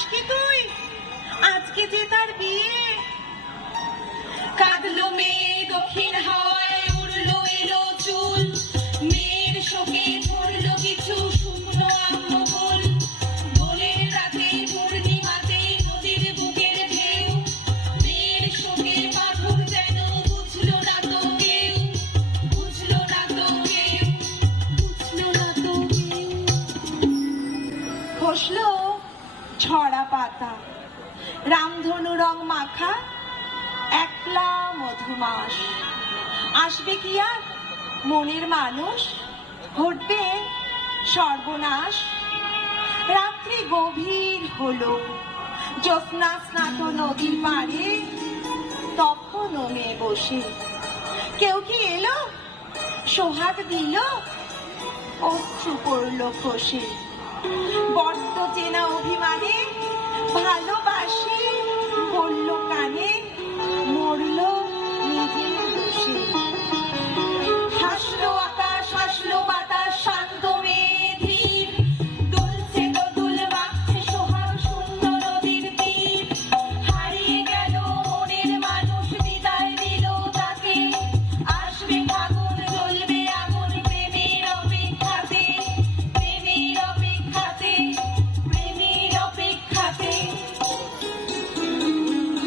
জানিস কি তুই আজকে যে তার বিয়ে? কাঁদলো মেয়ে দক্ষিণ হাওয়ায় উড়লো এলো চুল, মেয়ের শোকে ঝরলো কিছু শুকনো আম্মকুল। দোলের রাতে পূর্ণিমাতে নদীর বুকের ঢেউ, মেয়ের শোকে বাঁধন যেন বুঝলো না তো কেউ, বুঝলো না তো কেউ, বুঝলো না তো কেউ। খসলো ছড়া পাতা, রামধনু রং মাখা একলা মধুমাস। আসবে কি আর মনের মানুষ, ঘটবে সর্বনাশ। রাত্রি গভীর হলো, জ্যোৎস্না স্নাত নদীর পাড়ে, তখন মেয়ে বসে। কেউ কি এলো, সোহাগ দিল, অশ্রু পড়লো খসে। বড্ড চেনা